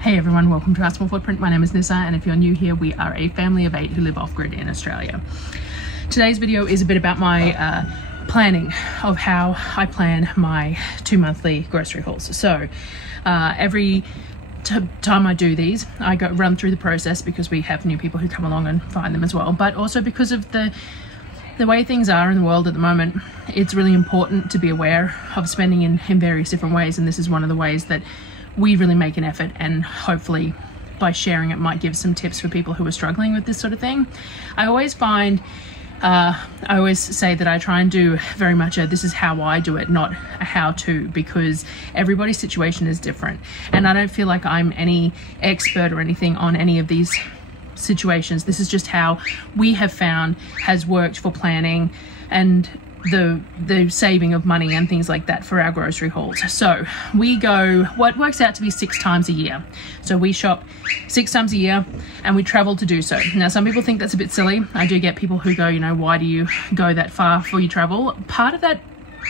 Hey everyone, welcome to our small footprint. My name is Nyssa, and if you're new here, we are a family of 8 who live off-grid in Australia. Today's video is a bit about my planning of how I plan my 2 monthly grocery hauls. So every time I do these, I run through the process because we have new people who come along and find them as well, but also because of the way things are in the world at the moment. It's really important to be aware of spending in various different ways, and this is one of the ways that we really make an effort, and hopefully by sharing it might give some tips for people who are struggling with this sort of thing. I always find, I always say that I try and do very much a this is how I do it, not a how to, because everybody's situation is different. And I don't feel like I'm any expert or anything on any of these situations. This is just how we have found has worked for planning and the saving of money and things like that for our grocery hauls. So we go what works out to be 6 times a year. So we shop 6 times a year and we travel to do so. Now some people think that's a bit silly. I do get people who go, you know, why do you go that far for your travel? Part of that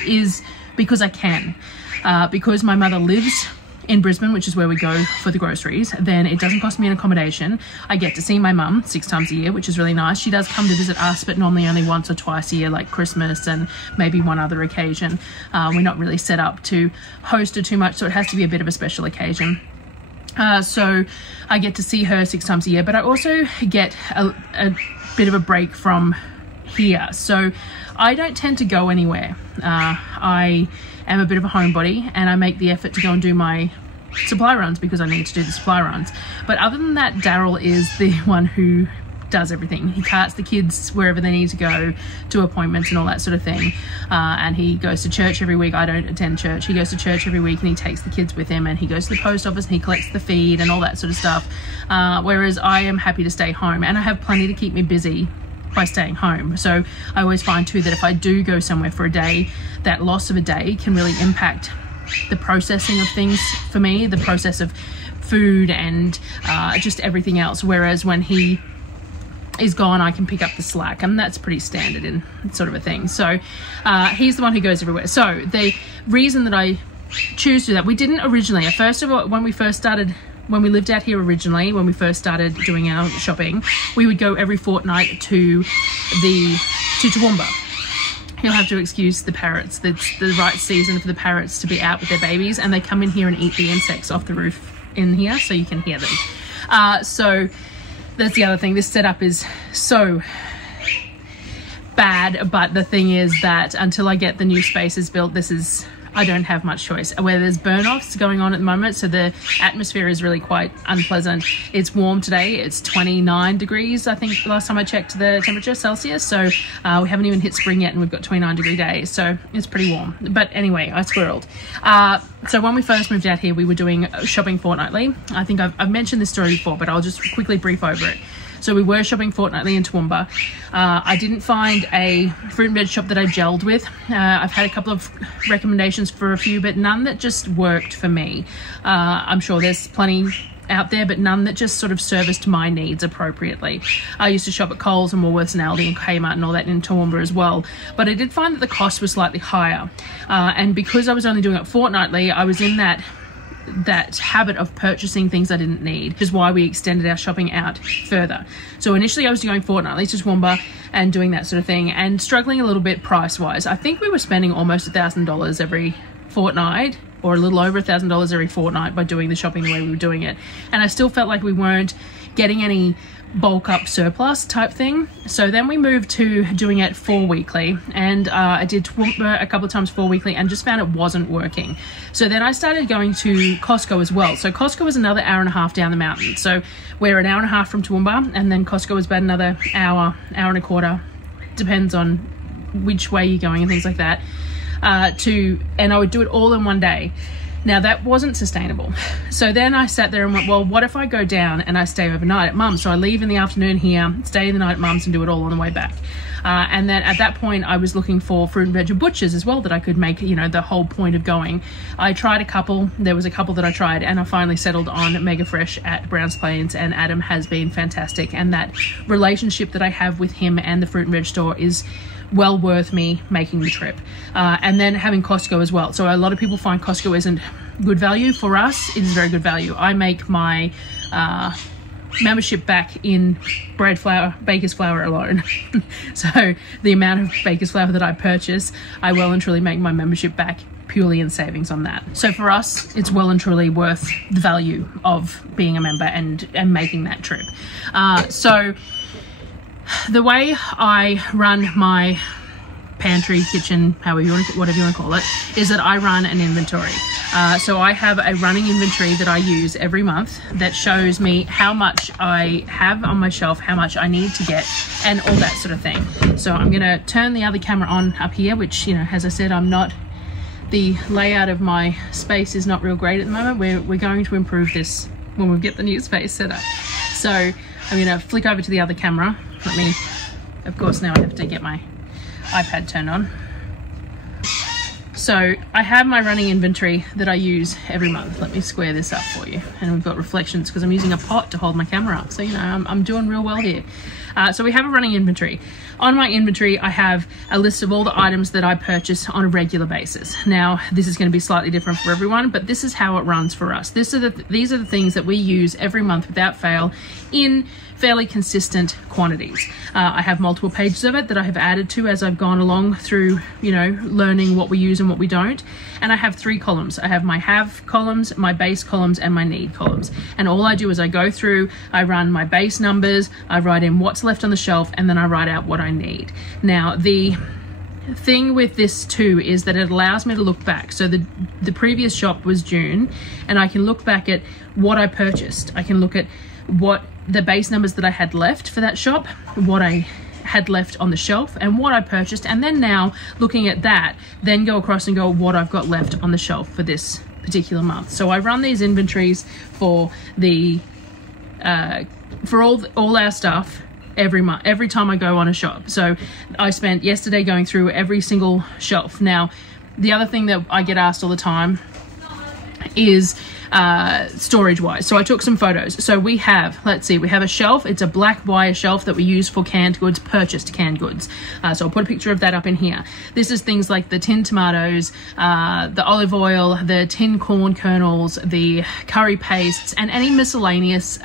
is because I can. Because my mother lives in Brisbane, which is where we go for the groceries, then it doesn't cost me an accommodation. I get to see my mum 6 times a year, which is really nice. She does come to visit us, but normally only once or twice a year, like Christmas and maybe one other occasion. We're not really set up to host her too much, so it has to be a bit of a special occasion. So I get to see her 6 times a year, but I also get a bit of a break from here. So I don't tend to go anywhere. I am a bit of a homebody, and I make the effort to go and do my supply runs because I need to do the supply runs. But other than that, Darryl is the one who does everything. He carts the kids wherever they need to go, to appointments and all that sort of thing. And he goes to church every week. I don't attend church. He goes to church every week and he takes the kids with him, and he goes to the post office and he collects the feed and all that sort of stuff. Whereas I am happy to stay home, and I have plenty to keep me busy by staying home. So I always find too that if I do go somewhere for a day, that loss of a day can really impact the processing of things for me, the process of food and just everything else. Whereas when he is gone, I can pick up the slack, and that's pretty standard in sort of a thing. So he's the one who goes everywhere. So the reason that I choose to do that, we didn't originally, first of all, when we lived out here originally, when we first started doing our shopping, we would go every fortnight to Toowoomba. You'll have to excuse the parrots. It's the right season for the parrots to be out with their babies, and they come in here and eat the insects off the roof in here, so you can hear them. So that's the other thing. This setup is so bad, but the thing is that until I get the new spaces built, I don't have much choice. Where there's burn-offs going on at the moment, so the atmosphere is really quite unpleasant. It's warm today. It's 29 degrees, I think, last time I checked the temperature, Celsius. So we haven't even hit spring yet, and we've got 29-degree days, so it's pretty warm. But anyway, I squirreled. So when we first moved out here, we were doing shopping fortnightly. I think I've mentioned this story before, but I'll just quickly brief over it. So we were shopping fortnightly in Toowoomba. I didn't find a fruit and veg shop that I gelled with. I've had a couple of recommendations for a few, but none that just worked for me. I'm sure there's plenty out there, but none that just sort of serviced my needs appropriately. I used to shop at Coles and Woolworths and Aldi and Kmart and all that in Toowoomba as well, but I did find that the cost was slightly higher. And because I was only doing it fortnightly, I was in that habit of purchasing things I didn't need, which is why we extended our shopping out further. So initially I was going fortnightly to Toowoomba and doing that sort of thing, and struggling a little bit price-wise. I think we were spending almost $1,000 every fortnight, or a little over $1,000 every fortnight, by doing the shopping the way we were doing it. And I still felt like we weren't getting any bulk up surplus type thing. So then we moved to doing it 4 weekly, and I did Toowoomba a couple of times 4 weekly and just found it wasn't working. So then I started going to Costco as well. So Costco was another hour and a half down the mountain. So we're an hour and a half from Toowoomba, and then Costco was about another hour and a quarter, depends on which way you're going and things like that, and I would do it all in one day. Now that wasn't sustainable. So then I sat there and went, well, what if I go down and I stay overnight at Mum's? So I leave in the afternoon here, stay the night at Mum's, and do it all on the way back. And then at that point I was looking for fruit and veg and butchers as well that I could make, you know, the whole point of going. I tried a couple. There was a couple that I tried, and I finally settled on Mega Fresh at Browns Plains, and Adam has been fantastic. And that relationship that I have with him and the fruit and veg store is well worth me making the trip. And then having Costco as well. So a lot of people find Costco isn't good value. For us, it is very good value. I make my membership back in bread flour, baker's flour alone. So the amount of baker's flour that I purchase, I well and truly make my membership back purely in savings on that. So for us, it's well and truly worth the value of being a member and making that trip. So the way I run my pantry, kitchen, whatever you want to call it, is that I run an inventory. So I have a running inventory that I use every month that shows me how much I have on my shelf, how much I need to get, and all that sort of thing. So I'm going to turn the other camera on up here, which, you know, as I said, the layout of my space is not real great at the moment. We're going to improve this when we get the new space set up. So I'm going to flick over to the other camera. Of course, now I have to get my iPad turned on. So I have my running inventory that I use every month. Let me square this up for you. And we've got reflections because I'm using a pot to hold my camera up. So, you know, I'm doing real well here. So we have a running inventory. On my inventory, I have a list of all the items that I purchase on a regular basis. Now, this is going to be slightly different for everyone, but this is how it runs for us. These are the things that we use every month without fail in fairly consistent quantities. I have multiple pages of it that I have added to as I've gone along through, you know, learning what we use and what we don't. And I have 3 columns. I have my have columns, my base columns, and my need columns. And all I do is I go through, I run my base numbers, I write in what's left on the shelf, and then I write out what I need. Now, the thing with this too is that it allows me to look back. So the previous shop was June, and I can look back at what I purchased. I can look at what the base numbers that I had left for that shop, what I had left on the shelf, and what I purchased, and then now looking at that, then go across and go what I've got left on the shelf for this particular month. So I run these inventories for the for all our stuff every month, every time I go on a shop. So I spent yesterday going through every single shelf. Now, the other thing that I get asked all the time is storage wise. So I took some photos. So we have, let's see, we have a shelf. It's a black wire shelf that we use for canned goods, purchased canned goods. So I'll put a picture of that up in here. This is things like the tin tomatoes, the olive oil, the tin corn kernels, the curry pastes, and any miscellaneous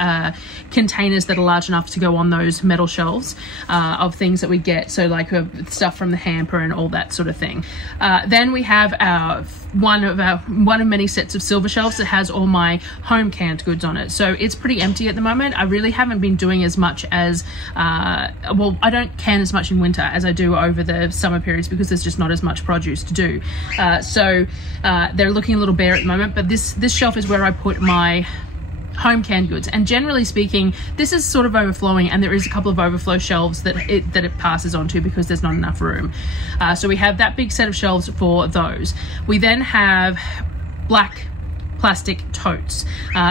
containers that are large enough to go on those metal shelves of things that we get. So like stuff from the hamper and all that sort of thing. Then we have our one of many sets of silver shelves that has all my home canned goods on it. So it's pretty empty at the moment. I really haven't been doing as much as well, I don't can as much in winter as I do over the summer periods because there's just not as much produce to do. So they're looking a little bare at the moment, but this shelf is where I put my home canned goods, and generally speaking this is sort of overflowing, and there is a couple of overflow shelves that it passes on to because there's not enough room. So we have that big set of shelves for those. We then have black plastic totes.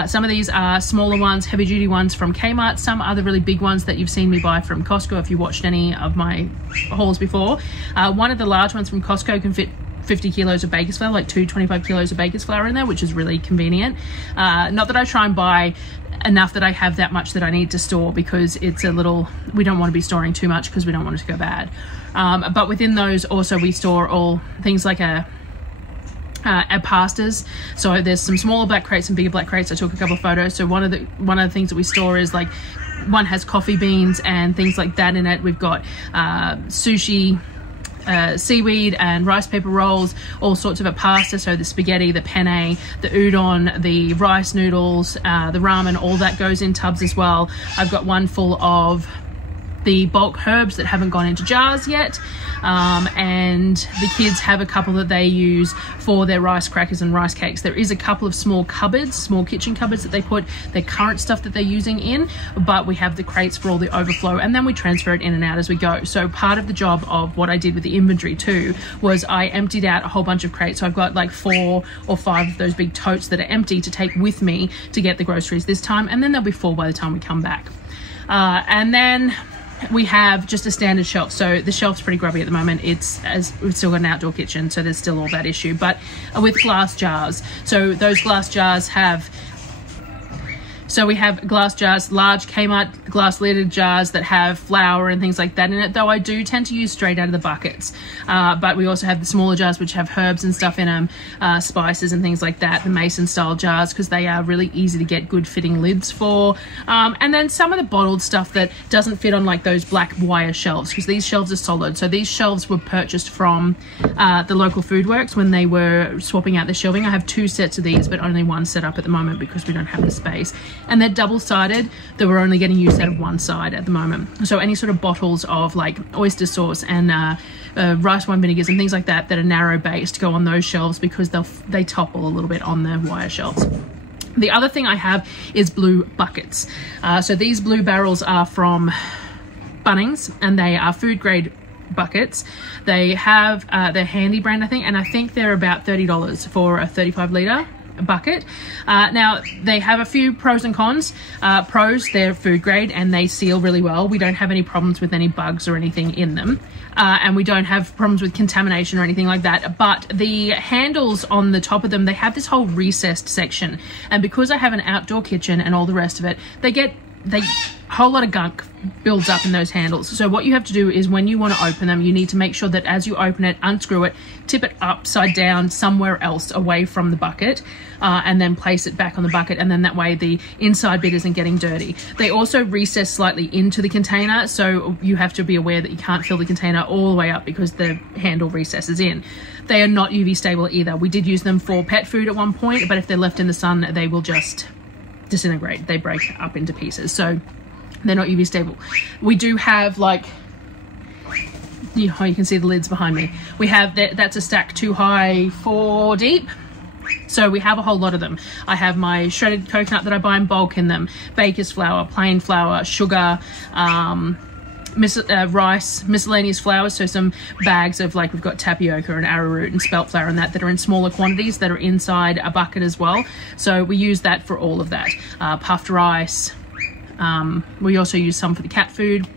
Some of these are smaller ones, heavy duty ones from Kmart. Some are the really big ones that you've seen me buy from Costco if you watched any of my hauls before. One of the large ones from Costco can fit 50 kilos of baker's flour, like 25 kilos of baker's flour in there, which is really convenient. Not that I try and buy enough that I have that much that I need to store, because it's a little, we don't want to be storing too much because we don't want it to go bad. But within those also we store all things like our pastas. So there's some smaller black crates and bigger black crates. I took a couple of photos. So one of the things that we store is like, one has coffee beans and things like that in it. We've got sushi, seaweed and rice paper rolls, all sorts of pasta, so the spaghetti, the penne, the udon, the rice noodles, the ramen, all that goes in tubs as well. I've got one full of the bulk herbs that haven't gone into jars yet, and the kids have a couple that they use for their rice crackers and rice cakes. There is a couple of small cupboards, small kitchen cupboards that they put their current stuff that they're using in, but we have the crates for all the overflow, and then we transfer it in and out as we go. So part of the job of what I did with the inventory too was I emptied out a whole bunch of crates. So I've got like 4 or 5 of those big totes that are empty to take with me to get the groceries this time, and then there'll be 4 by the time we come back. And then we have just a standard shelf. So the shelf's pretty grubby at the moment. We've still got an outdoor kitchen, so there's still all that issue, but with glass jars. So those glass jars have So we have glass jars, large Kmart glass lidded jars that have flour and things like that in it, though I do tend to use straight out of the buckets. But we also have the smaller jars which have herbs and stuff in them, spices and things like that, the mason style jars, because they are really easy to get good fitting lids for. And then some of the bottled stuff that doesn't fit on like those black wire shelves, because these shelves are solid. So these shelves were purchased from the local food works when they were swapping out the shelving. I have 2 sets of these, but only 1 set up at the moment because we don't have the space. And they're double-sided, that we're only getting use out of 1 side at the moment. So any sort of bottles of like oyster sauce and rice wine vinegars and things like that that are narrow based go on those shelves because they topple a little bit on the wire shelves. The other thing I have is blue buckets. So these blue barrels are from Bunnings, and they are food grade buckets. They have their Handy brand, I think, and I think they're about $30 for a 35 litre bucket. Now they have a few pros and cons. Pros, they're food grade and they seal really well. We don't have any problems with any bugs or anything in them, and we don't have problems with contamination or anything like that. But the handles on the top of them, they have this whole recessed section, and because I have an outdoor kitchen and all the rest of it, a whole lot of gunk builds up in those handles. So what you have to do is when you want to open them, you need to make sure that as you open it, unscrew it, tip it upside down somewhere else away from the bucket, and then place it back on the bucket, and then that way the inside bit isn't getting dirty. They also recess slightly into the container, so you have to be aware that you can't fill the container all the way up because the handle recesses in. They are not UV stable either. We did use them for pet food at one point, but if they're left in the sun, they will just disintegrate. They break up into pieces, so they're not UV stable. We do have like, you can see the lids behind me. We have that's a stack 2 high 4 deep, so we have a whole lot of them. I have my shredded coconut that I buy in bulk in them, baker's flour, plain flour, sugar, rice, miscellaneous flours, so some bags of like, we've got tapioca and arrowroot and spelt flour and that are in smaller quantities that are inside a bucket as well. So we use that for all of that. Puffed rice. We also use some for the cat food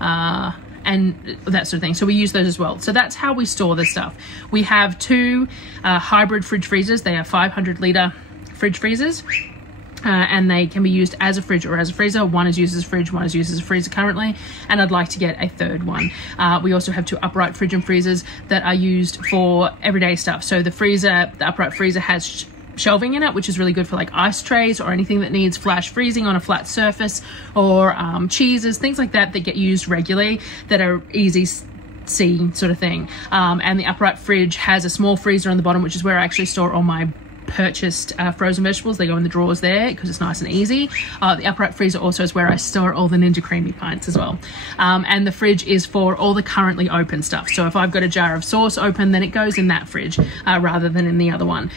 and that sort of thing. So we use those as well. So that's how we store this stuff. We have 2 hybrid fridge freezers. They are 500 litre fridge freezers. And they can be used as a fridge or as a freezer. One is used as a fridge, one is used as a freezer currently, and I'd like to get a 3rd one. We also have 2 upright fridge and freezers that are used for everyday stuff. So the upright freezer has shelving in it, which is really good for like ice trays or anything that needs flash freezing on a flat surface, or cheeses, things like that get used regularly that are easy see sort of thing. And the upright fridge has a small freezer on the bottom, which is where I actually store all my purchased frozen vegetables. They go in the drawers there because it's nice and easy. The upright freezer also is where I store all the Ninja Creamy pints as well. And the fridge is for all the currently open stuff. So if I've got a jar of sauce open, then it goes in that fridge rather than in the other one,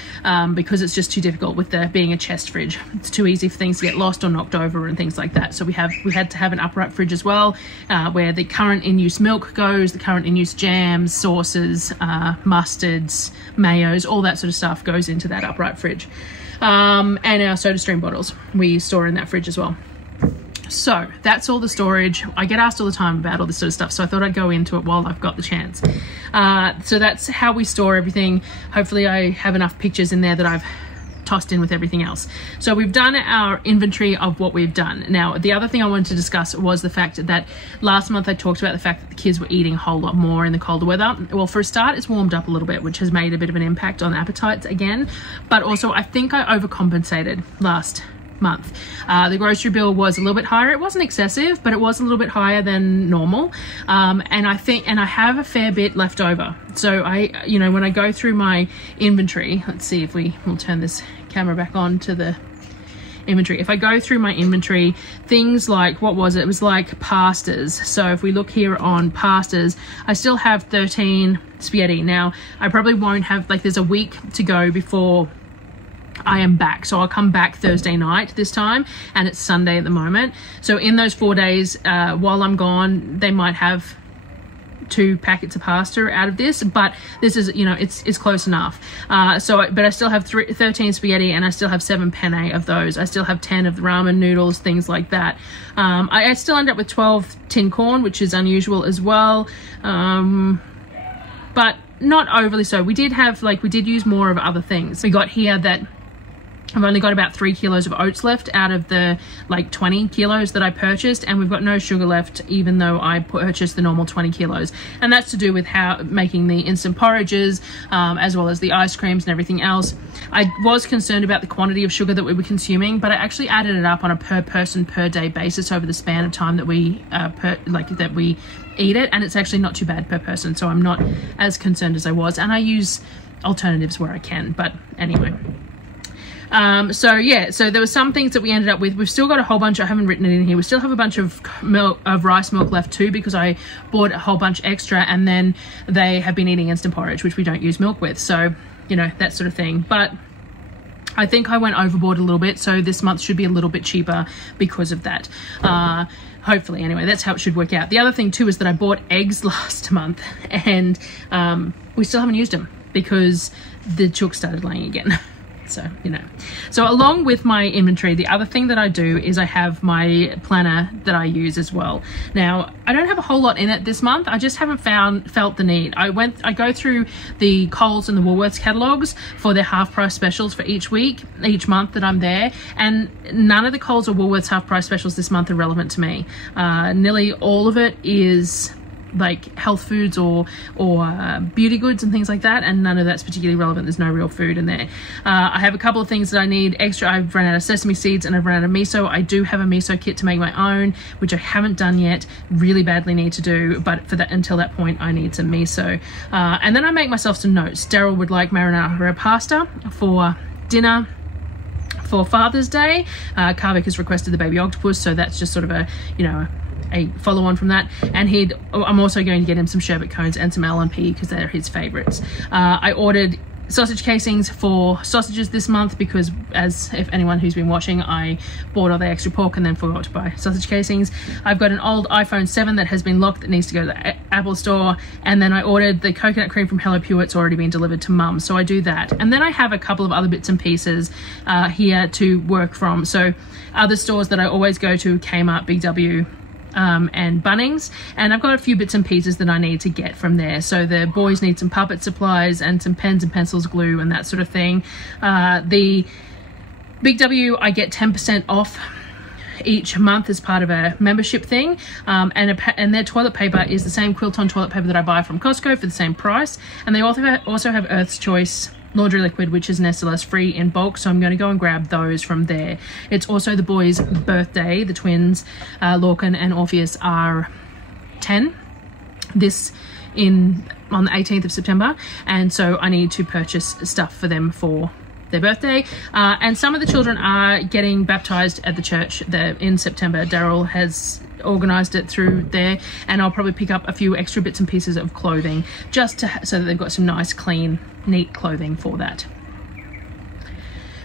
because it's just too difficult with there being a chest fridge. It's too easy for things to get lost or knocked over and things like that. So we had to have an upright fridge as well, where the current in-use milk goes, the current in-use jams, sauces, mustards, mayos, all that sort of stuff goes into that upright fridge. And our soda stream bottles we store in that fridge as well. So that's all the storage. I get asked all the time about all this sort of stuff, so I thought I'd go into it while I've got the chance. So that's how we store everything. Hopefully I have enough pictures in there that I've tossed in with everything else. So we've done our inventory of what we've done. Now, the other thing I wanted to discuss was the fact that last month I talked about the fact that the kids were eating a whole lot more in the colder weather. Well, for a start, it's warmed up a little bit, which has made a bit of an impact on appetites again. But also, I think I overcompensated last month. The grocery bill was a little bit higher. It wasn't excessive, but it was a little bit higher than normal. And I have a fair bit left over. So when I go through my inventory, let's see if we'll turn this camera back on to the inventory. If I go through my inventory, things like, what was it? It was like pastas. So if we look here on pastas, I still have 13 spaghetti. Now, I probably won't have, like, there's a week to go before I am back. So I'll come back Thursday night this time, and it's Sunday at the moment. So in those 4 days, while I'm gone, they might have 2 packets of pasta out of this, but this is, it's close enough. But I still have 13 spaghetti, and I still have 7 penne of those. I still have 10 of the ramen noodles, things like that. I still end up with 12 tin corn, which is unusual as well, but not overly so. We did use more of other things. We got here that I've only got about 3 kilos of oats left out of the like 20 kilos that I purchased, and we've got no sugar left even though I purchased the normal 20 kilos. And that's to do with how making the instant porridges, as well as the ice creams and everything else. I was concerned about the quantity of sugar that we were consuming, but I actually added it up on a per person per day basis over the span of time that we eat it, and it's actually not too bad per person, so I'm not as concerned as I was, and I use alternatives where I can. But anyway, so yeah, so there were some things that we ended up with. We've still got a whole bunch, I haven't written it in here, we still have a bunch of rice milk left too, because I bought a whole bunch extra, and then they have been eating instant porridge, which we don't use milk with, so you know, that sort of thing. But I think I went overboard a little bit, so this month should be a little bit cheaper because of that. Hopefully, anyway, that's how it should work out. The other thing too is that I bought eggs last month, and we still haven't used them because the chooks started laying again. So, you know, so along with my inventory, the other thing that I do is I have my planner that I use as well. Now, I don't have a whole lot in it this month. I just haven't felt the need. I go through the Coles and the Woolworths catalogs for their half price specials for each month that I'm there, and none of the Coles or Woolworths half price specials this month are relevant to me. Nearly all of it is like health foods or beauty goods and things like that, and none of that's particularly relevant. There's no real food in there. I have a couple of things that I need extra. I've run out of sesame seeds and I've run out of miso. I do have a miso kit to make my own, which I haven't done yet, really badly need to do, but for that, until that point, I need some miso. And then I make myself some notes. Darryl would like marinara pasta for dinner for Father's Day. Kavik has requested the baby octopus, so that's just sort of a, you know, a follow-on from that. And I'm also going to get him some sherbet cones and some L&P because they're his favorites. I ordered sausage casings for sausages this month because, as if anyone who's been watching, I bought all the extra pork and then forgot to buy sausage casings. I've got an old iPhone 7 that has been locked that needs to go to the Apple store, and then I ordered the coconut cream from Hello Pure. It's already been delivered to Mum, so I do that. And then I have a couple of other bits and pieces here to work from. So other stores that I always go to, Kmart, Big W, and Bunnings, and I've got a few bits and pieces that I need to get from there. So the boys need some puppet supplies and some pens and pencils, glue and that sort of thing. The Big W, I get 10% off each month as part of a membership thing, and their toilet paper is the same Quilton toilet paper that I buy from Costco for the same price, and they also have Earth's Choice laundry liquid, which is Nestless free in bulk, so I'm going to go and grab those from there. It's also the boys' birthday. The twins, Lorcan and Orpheus, are 10 on the 18th of September, and so I need to purchase stuff for them for their birthday. And some of the children are getting baptized at the church in September. Darryl has organised it through there, and I'll probably pick up a few extra bits and pieces of clothing just so that they've got some nice, clean, neat clothing for that.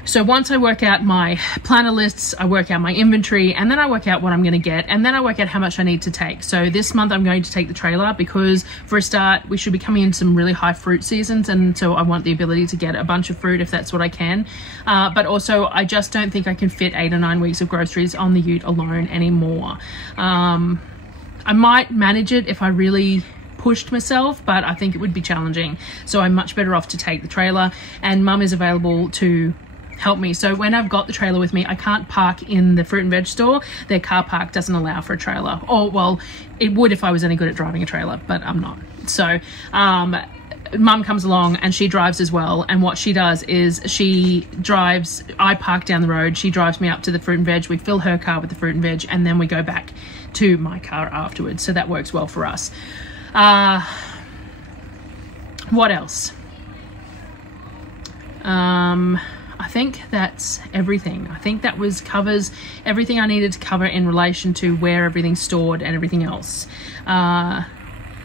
So once I work out my planner lists, I work out my inventory, and then I work out what I'm going to get, and then I work out how much I need to take. So this month I'm going to take the trailer because, for a start, we should be coming into some really high fruit seasons, and so I want the ability to get a bunch of fruit if that's what I can. But also, I just don't think I can fit 8 or 9 weeks of groceries on the ute alone anymore. I might manage it if I really pushed myself, but I think it would be challenging. So I'm much better off to take the trailer, and Mum is available to help me. So when I've got the trailer with me, I can't park in the fruit and veg store. Their car park doesn't allow for a trailer. Or, well, it would if I was any good at driving a trailer, but I'm not. So Mum comes along and she drives as well, and what she does is she drives, I park down the road, she drives me up to the fruit and veg, we fill her car with the fruit and veg, and then we go back to my car afterwards. So that works well for us. What else? I think that's everything. I think that covers everything I needed to cover in relation to where everything's stored and everything else.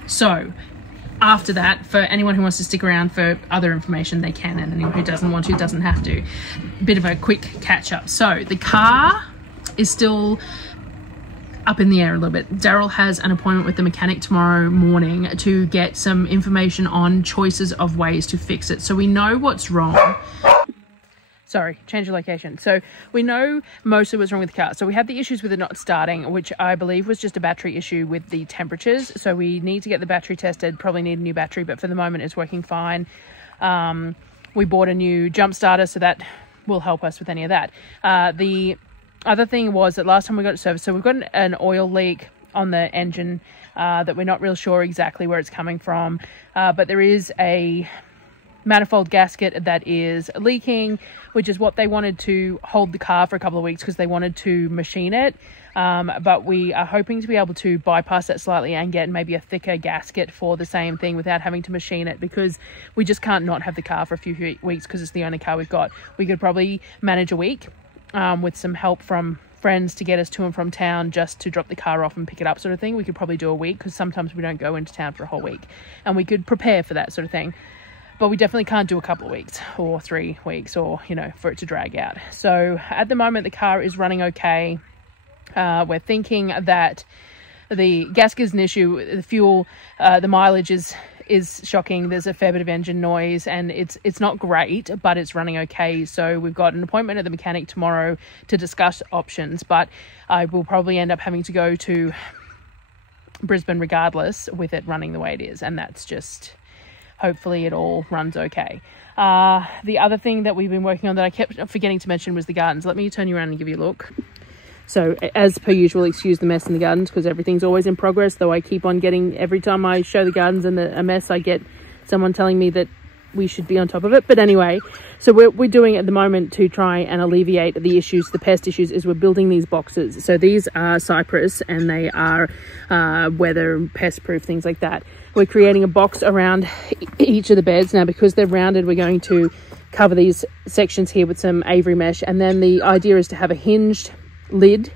So after that, for anyone who wants to stick around for other information, they can, and anyone who doesn't want to doesn't have to. Bit of a quick catch up. So the car is still up in the air a little bit. Darryl has an appointment with the mechanic tomorrow morning to get some information on choices of ways to fix it. So we know what's wrong. Sorry, change of location. So we know mostly what's wrong with the car. So we had the issues with it not starting, which I believe was just a battery issue with the temperatures. So we need to get the battery tested, probably need a new battery, but for the moment it's working fine. We bought a new jump starter, so that will help us with any of that. The other thing was that last time we got it serviced, so we've got an oil leak on the engine that we're not real sure exactly where it's coming from, but there is a manifold gasket that is leaking, which is what they wanted to hold the car for a couple of weeks because they wanted to machine it. But we are hoping to be able to bypass that slightly and get maybe a thicker gasket for the same thing without having to machine it, because we just can't not have the car for a few weeks because it's the only car we've got. We could probably manage a week with some help from friends to get us to and from town, just to drop the car off and pick it up sort of thing. We could probably do a week because sometimes we don't go into town for a whole week, and we could prepare for that sort of thing. But we definitely can't do a couple of weeks or 3 weeks, or, you know, for it to drag out. So at the moment, the car is running okay. We're thinking that the gasket is an issue. The fuel, the mileage is shocking. There's a fair bit of engine noise, and it's not great, but it's running okay. So we've got an appointment at the mechanic tomorrow to discuss options, but I will probably end up having to go to Brisbane regardless with it running the way it is, and that's just... hopefully it all runs okay. The other thing that we've been working on that I kept forgetting to mention was the gardens. Let me turn you around and give you a look. So as per usual, excuse the mess in the gardens because everything's always in progress, though I keep on getting, every time I show the gardens and a mess, I get someone telling me that we should be on top of it. But anyway, so we're doing at the moment to try and alleviate the issues, the pest issues, is we're building these boxes. So these are cypress and they are weather pest proof, things like that. We're creating a box around each of the beds. Now, because they're rounded, we're going to cover these sections here with some Avery mesh. And then the idea is to have a hinged lid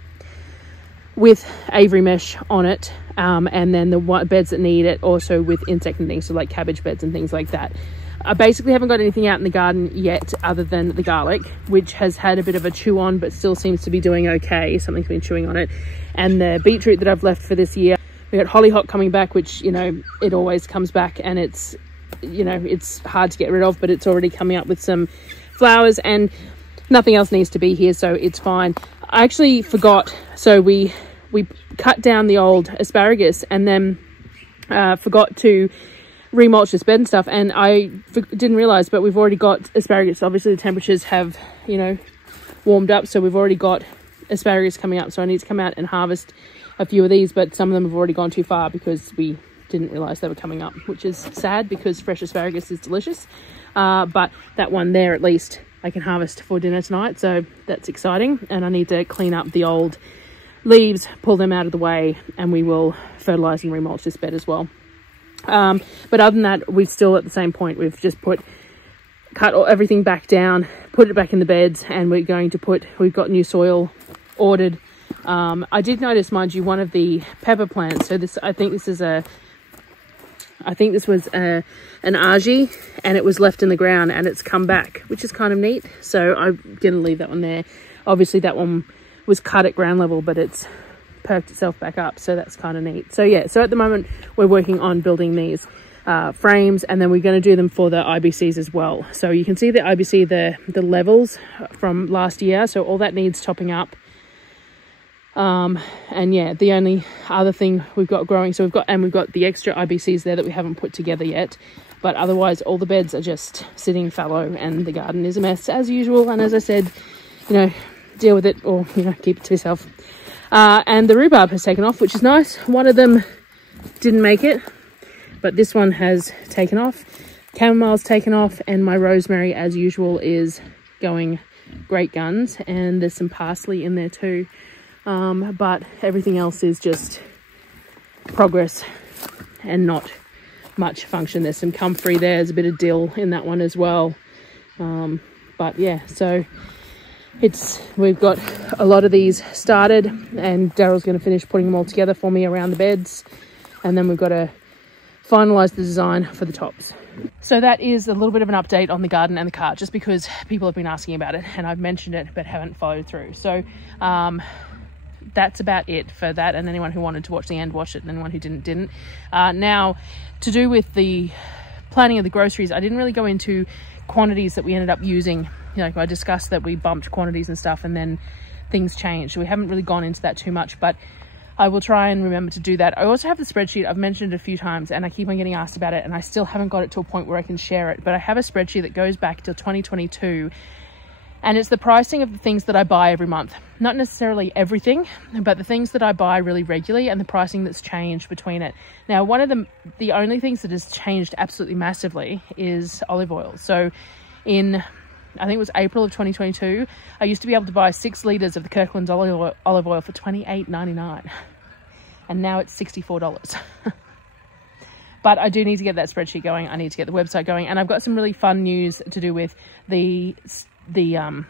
with Avery mesh on it. And then the beds that need it also with insect netting, so like cabbage beds and things like that. I basically haven't got anything out in the garden yet other than the garlic, which has had a bit of a chew on, but still seems to be doing okay. Something's been chewing on it. And the beetroot that I've left for this year. We got hollyhock coming back, which, you know, it always comes back, and it's, you know, it's hard to get rid of, but it's already coming up with some flowers, and nothing else needs to be here, so it's fine. I actually forgot, so we cut down the old asparagus and then forgot to remulch this bed and stuff, and I didn't realize, but we've already got asparagus. Obviously the temperatures have, you know, warmed up, so we've already got asparagus coming up, so I need to come out and harvest a few of these, but some of them have already gone too far because we didn't realize they were coming up, which is sad because fresh asparagus is delicious. But that one there, at least I can harvest for dinner tonight, so that's exciting. And I need to clean up the old leaves, pull them out of the way, and we will fertilize and remulch this bed as well. But other than that, we're still at the same point. We've just cut everything back down, put it back in the beds, and we're going to we've got new soil ordered. I did notice, mind you, one of the pepper plants. So this, I think this was an argy, and it was left in the ground and it's come back, which is kind of neat. So I'm going to leave that one there. Obviously that one was cut at ground level, but it's perked itself back up. So that's kind of neat. So yeah, so at the moment we're working on building these frames, and then we're going to do them for the IBCs as well. So you can see the IBC, the levels from last year. So all that needs topping up. And yeah, the only other thing we've got growing, so we've got the extra IBCs there that we haven't put together yet, but otherwise all the beds are just sitting fallow, and the garden is a mess as usual. And as I said, you know, deal with it, or, you know, keep it to yourself. And the rhubarb has taken off, which is nice. One of them didn't make it, but this one has taken off. Chamomile's taken off, and my rosemary, as usual, is going great guns. And there's some parsley in there too. But everything else is just progress and not much function. There's some comfrey there. There's a bit of dill in that one as well. But yeah, so we've got a lot of these started, and Darryl's going to finish putting them all together for me around the beds. And then we've got to finalize the design for the tops. So that is a little bit of an update on the garden and the cart, just because people have been asking about it and I've mentioned it but haven't followed through. So that's about it for that, and anyone who wanted to watch the end watched it, and anyone who didn't. Now, to do with the planning of the groceries, I didn't really go into quantities that we ended up using. You know, I discussed that we bumped quantities and stuff, and then things changed. We haven't really gone into that too much, but I will try and remember to do that. I also have the spreadsheet. I've mentioned it a few times, and I keep on getting asked about it, and I still haven't got it to a point where I can share it. But I have a spreadsheet that goes back till 2022, And it's the pricing of the things that I buy every month. Not necessarily everything, but the things that I buy really regularly and the pricing that's changed between it. Now, one of the only things that has changed absolutely massively is olive oil. So in, I think it was April of 2022, I used to be able to buy 6 litres of the Kirkland's olive oil for $28.99. And now it's $64. But I do need to get that spreadsheet going. I need to get the website going. And I've got some really fun news to do with the I'm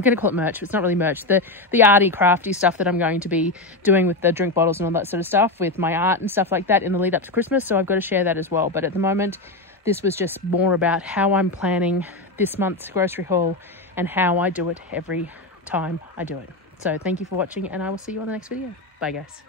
going to call it merch, but it's not really merch. The arty, crafty stuff that I'm going to be doing with the drink bottles and all that sort of stuff, with my art and stuff like that in the lead up to Christmas. So I've got to share that as well. But at the moment, this was just more about how I'm planning this month's grocery haul and how I do it every time I do it. So thank you for watching, and I will see you on the next video. Bye, guys.